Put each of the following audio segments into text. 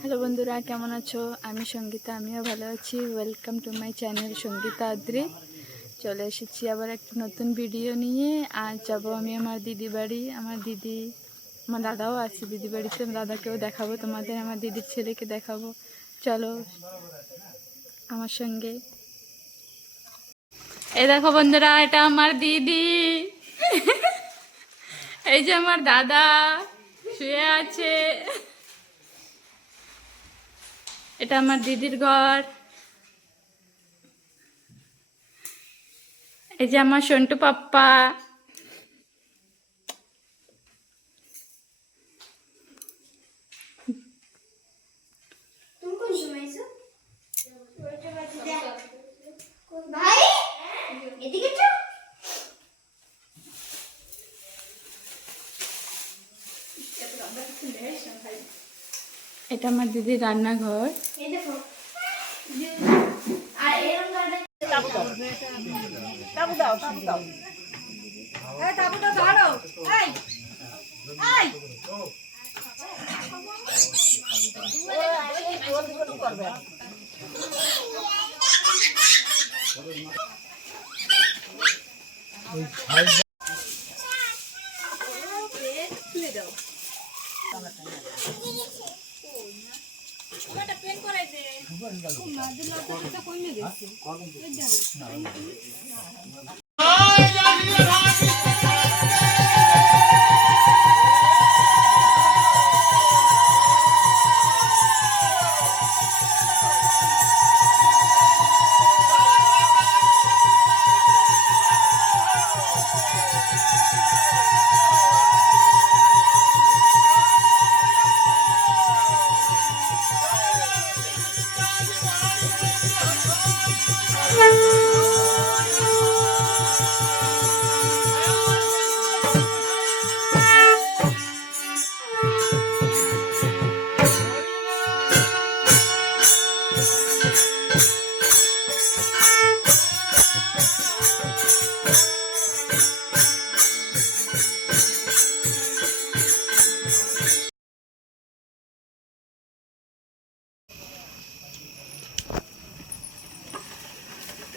Hello বন্ধুরা, কেমন আছো? আমি সঙ্গীতা, আমিও ভালো আছি। Welcome to my channel Sangeeta Adri. চলে এসেছি আবার একটা নতুন ভিডিও নিয়ে। আজ যাবো আমি আমার দিদি বাড়ি। আমার দিদি, আমার দাদাও আছে দিদি বাড়িতে। দাদাকেও দেখাবো তোমাদের, আমার দিদির ছেলেকে দেখাবো। চলো আমার সঙ্গে। এই দেখো বন্ধুরা, এটা আমার দিদি। এই যে আমার দাদা শুয়ে আছে। এটা আমার দিদির ঘর। এই যে আমার সন্টু পাপ্পা। এটা আমার দিদির রান্নাঘর।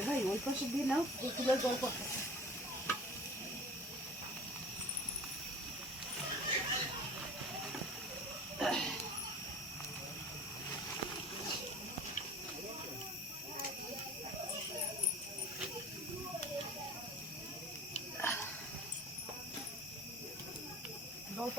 ভাই ওই পাশে দিয়ে নাও, ফুলের গল্প। গল্প